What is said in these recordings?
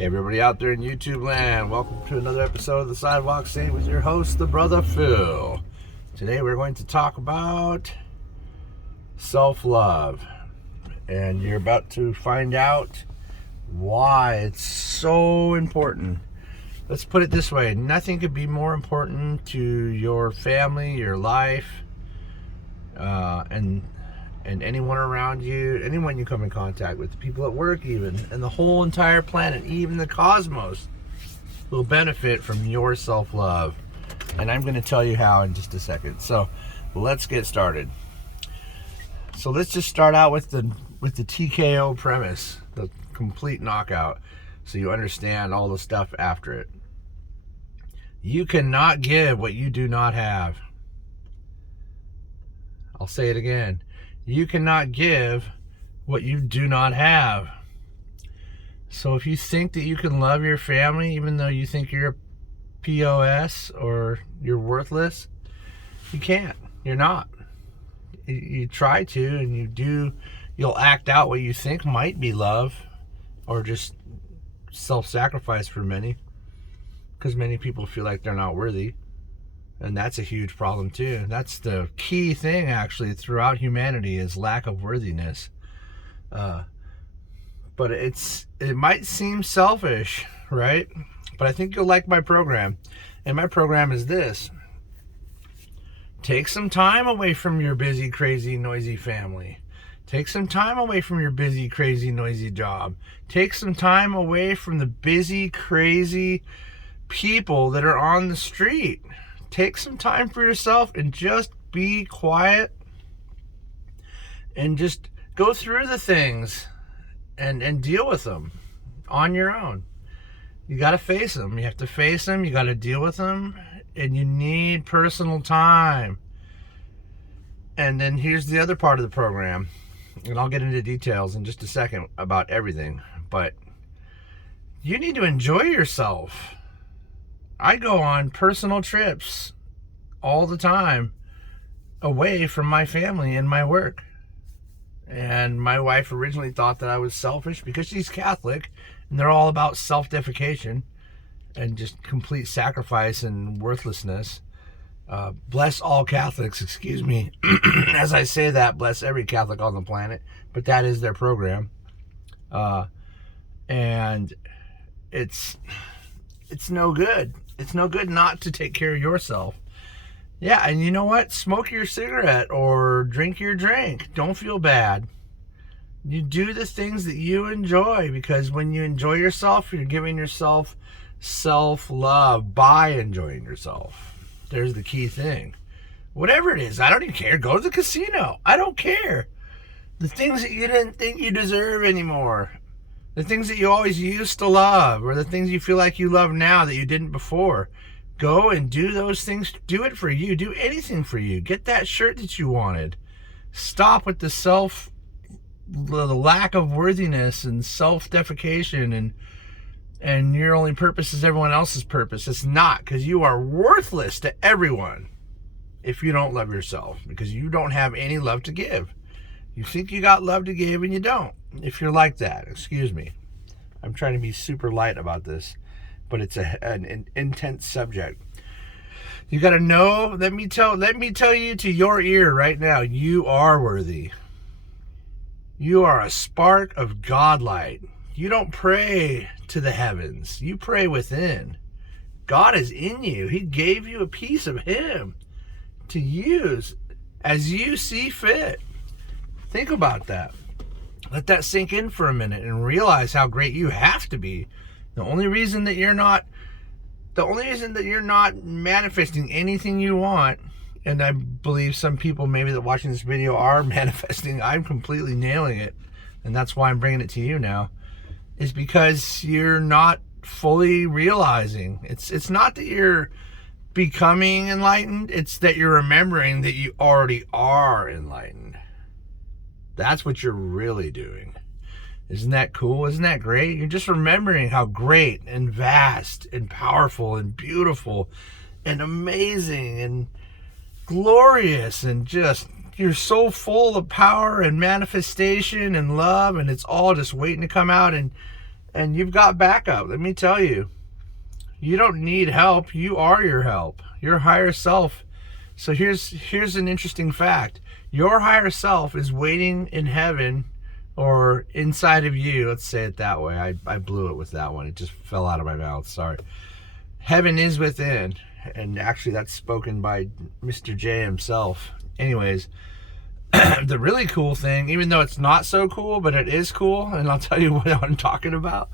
Hey everybody out there in YouTube land, welcome to another episode of The Sidewalk Saint with your host, the Brother Phil. Today we're going to talk about self-love, and you're about to find out why it's so important. Let's put it this way, nothing could be more important to your family, your life, and anyone around you, anyone you come in contact with, the people at work even, and the whole entire planet, even the cosmos, will benefit from your self-love. And I'm going to tell you how in just a second. So let's get started. So let's just start out with the TKO premise, the complete knockout, so you understand all the stuff after it. You cannot give what you do not have. I'll say it again. You cannot give what you do not have. So if you think that you can love your family even though you think you're a POS or you're worthless, you can't. You're not. You try to, and you'll act out what you think might be love, or just self-sacrifice for many, because many people feel like they're not worthy. And that's a huge problem too. That's the key thing actually throughout humanity, is lack of worthiness. But it might seem selfish, right? But I think you'll like my program. And my program is this. Take some time away from your busy, crazy, noisy family. Take some time away from your busy, crazy, noisy job. Take some time away from the busy, crazy people that are on the street. Take some time for yourself and just be quiet and just go through the things and deal with them on your own. You got to face them. You have to face them. You got to deal with them. And you need personal time. And then here's the other part of the program. And I'll get into details in just a second about everything. But you need to enjoy yourself. I go on personal trips all the time away from my family and my work. And my wife originally thought that I was selfish because she's Catholic, and they're all about self-defecation and just complete sacrifice and worthlessness. Bless all Catholics, excuse me. As I say that, bless every Catholic on the planet, but that is their program. And it's no good. It's no good not to take care of yourself. Yeah, and you know what? Smoke your cigarette or drink your drink. Don't feel bad. You do the things that you enjoy, because when you enjoy yourself, you're giving yourself self-love by enjoying yourself. There's the key thing. Whatever it is, I don't even care. Go to the casino. I don't care. The things that you didn't think you deserve anymore. The things that you always used to love, or the things you feel like you love now that you didn't before. Go and do those things. Do it for you. Do anything for you. Get that shirt that you wanted. Stop with the lack of worthiness and self-defecation and your only purpose is everyone else's purpose. It's not, because you are worthless to everyone if you don't love yourself, because you don't have any love to give. You think you got love to give and you don't. If you're like that, excuse me. I'm trying to be super light about this, but it's an intense subject. You got to know, let me tell you to your ear right now, you are worthy. You are a spark of God light. You don't pray to the heavens. You pray within. God is in you. He gave you a piece of Him to use as you see fit. Think about that. Let that sink in for a minute and realize how great you have to be. The only reason that you're not manifesting anything you want, and I believe some people maybe that watching this video are manifesting, I'm completely nailing it, and that's why I'm bringing it to you now, is because you're not fully realizing. It's not that you're becoming enlightened, it's that you're remembering that you already are enlightened. That's what you're really doing. Isn't that cool? Isn't that great? You're just remembering how great and vast and powerful and beautiful and amazing and glorious, and just you're so full of power and manifestation and love, and it's all just waiting to come out. And And you've got backup. Let me tell you, you don't need help. You are your help, your higher self. So here's an interesting fact. Your higher self is waiting in heaven or inside of you. Let's say it that way. I blew it with that one. It just fell out of my mouth. Sorry. Heaven is within. And actually that's spoken by Mr. J himself. Anyways, the really cool thing, even though it's not so cool, but it is cool, and I'll tell you what I'm talking about.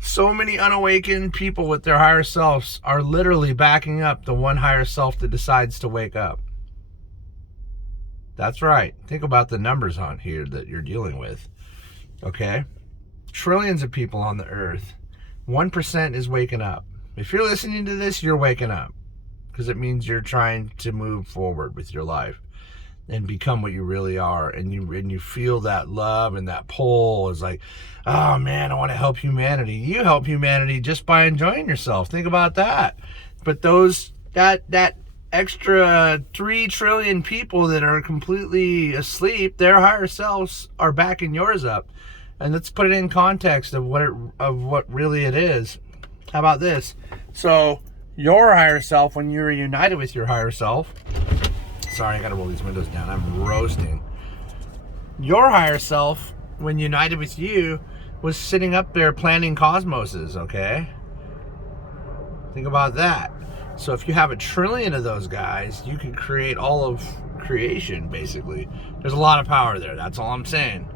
So many unawakened people with their higher selves are literally backing up the one higher self that decides to wake up. That's right. Think about the numbers on here that you're dealing with. Okay? Trillions of people on the earth. 1% is waking up. If you're listening to this, you're waking up. Because it means you're trying to move forward with your life and become what you really are. And you feel that love and that pull is like, oh man, I want to help humanity. You help humanity just by enjoying yourself. Think about that. But that extra 3 trillion people that are completely asleep, their higher selves are backing yours up. And let's put it in context of what really it is. How about this? So your higher self, when you're united with your higher self, sorry, I gotta roll these windows down, I'm roasting. Your higher self, when united with you, was sitting up there planning cosmoses, okay? Think about that. So if you have 1 trillion of those guys, you can create all of creation, basically. There's a lot of power there, that's all I'm saying.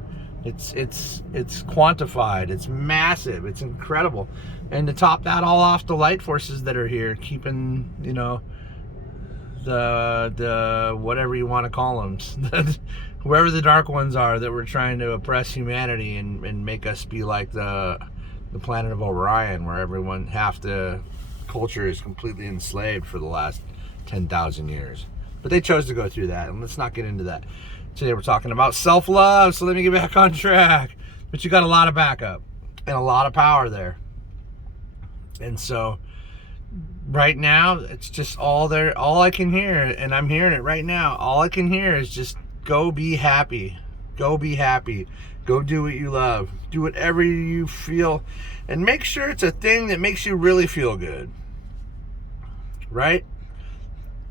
It's quantified, it's massive, it's incredible. And to top that all off, the light forces that are here, keeping, you know, the whatever you want to call them, whoever the dark ones are that were trying to oppress humanity and make us be like the planet of Orion, where everyone, half the culture is completely enslaved for the last 10,000 years. But they chose to go through that, and let's not get into that. Today we're talking about self-love, so let me get back on track. But you got a lot of backup and a lot of power there. And so right now, it's just all there. All I can hear, and I'm hearing it right now, all I can hear is just go be happy. Go be happy. Go do what you love. Do whatever you feel. And make sure it's a thing that makes you really feel good. Right?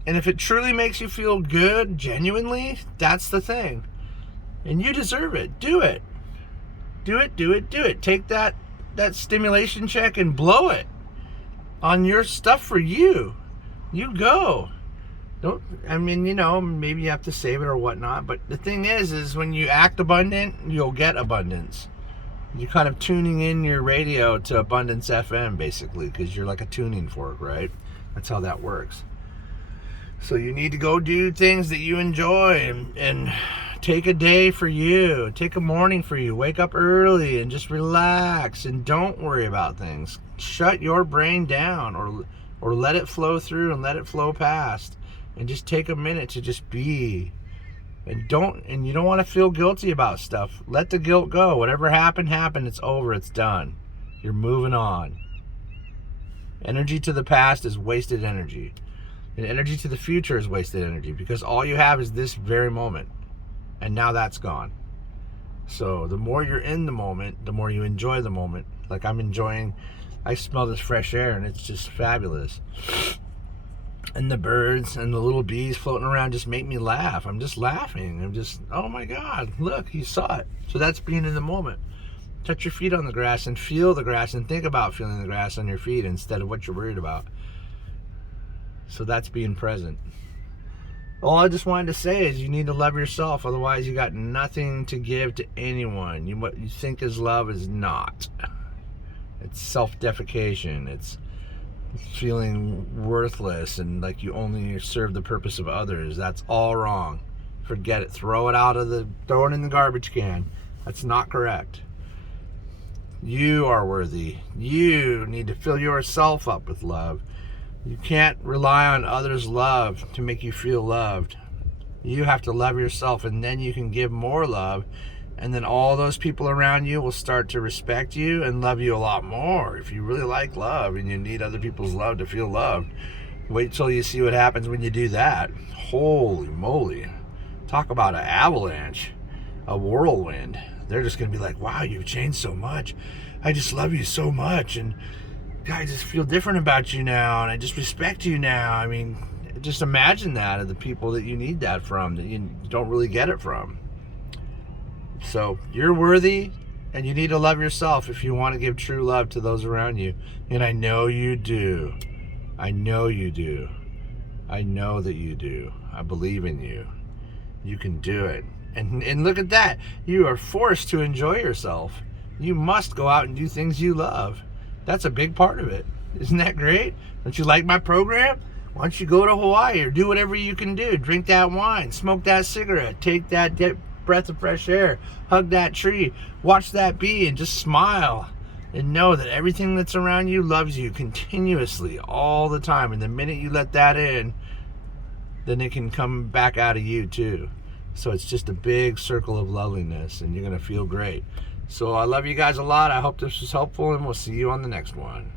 And if it truly makes you feel good, genuinely, that's the thing. And you deserve it. Do it. Do it, do it, do it. Take that stimulation check and blow it on your stuff for you. You go. Don't, I mean, you know, maybe you have to save it or whatnot, but the thing is when you act abundant, you'll get abundance. You're kind of tuning in your radio to Abundance FM, basically, because you're like a tuning fork, right? That's how that works. So you need to go do things that you enjoy and take a day for you. Take a morning for you. Wake up early and just relax and don't worry about things. Shut your brain down or let it flow through and let it flow past. And just take a minute to just be. And you don't want to feel guilty about stuff. Let the guilt go. Whatever happened, it's over, it's done. You're moving on. Energy to the past is wasted energy. And energy to the future is wasted energy, because all you have is this very moment. And now that's gone. So the more you're in the moment, the more you enjoy the moment. Like I smell this fresh air and it's just fabulous. And the birds and the little bees floating around just make me laugh. I'm just laughing. I'm just, oh my God, look, you saw it. So that's being in the moment. Touch your feet on the grass and feel the grass and think about feeling the grass on your feet instead of what you're worried about. So that's being present. All I just wanted to say is you need to love yourself. Otherwise, you got nothing to give to anyone. What you think is love is not. It's self-defecation. It's feeling worthless and like you only serve the purpose of others. That's all wrong. Forget it. Throw it in the garbage can. That's not correct. You are worthy. You need to fill yourself up with love. You can't rely on others' love to make you feel loved. You have to love yourself, and then you can give more love, and then all those people around you will start to respect you and love you a lot more. If you really like love and you need other people's love to feel loved, wait till you see what happens when you do that. Holy moly. Talk about an avalanche, a whirlwind. They're just going to be like, wow, you've changed so much. I just love you so much, and God, I just feel different about you now, and I just respect you now. I mean, just imagine that of the people that you need that from, that you don't really get it from. So you're worthy, and you need to love yourself if you want to give true love to those around you. And I know you do. I know you do. I know that you do. I believe in you. You can do it. And look at that. You are forced to enjoy yourself. You must go out and do things you love. That's a big part of it. Isn't that great? Don't you like my program? Why don't you go to Hawaii or do whatever you can do? Drink that wine, smoke that cigarette, take that breath of fresh air, hug that tree, watch that bee, and just smile. And know that everything that's around you loves you continuously all the time. And the minute you let that in, then it can come back out of you too. So it's just a big circle of loveliness, and you're going to feel great. So I love you guys a lot. I hope this was helpful, and we'll see you on the next one.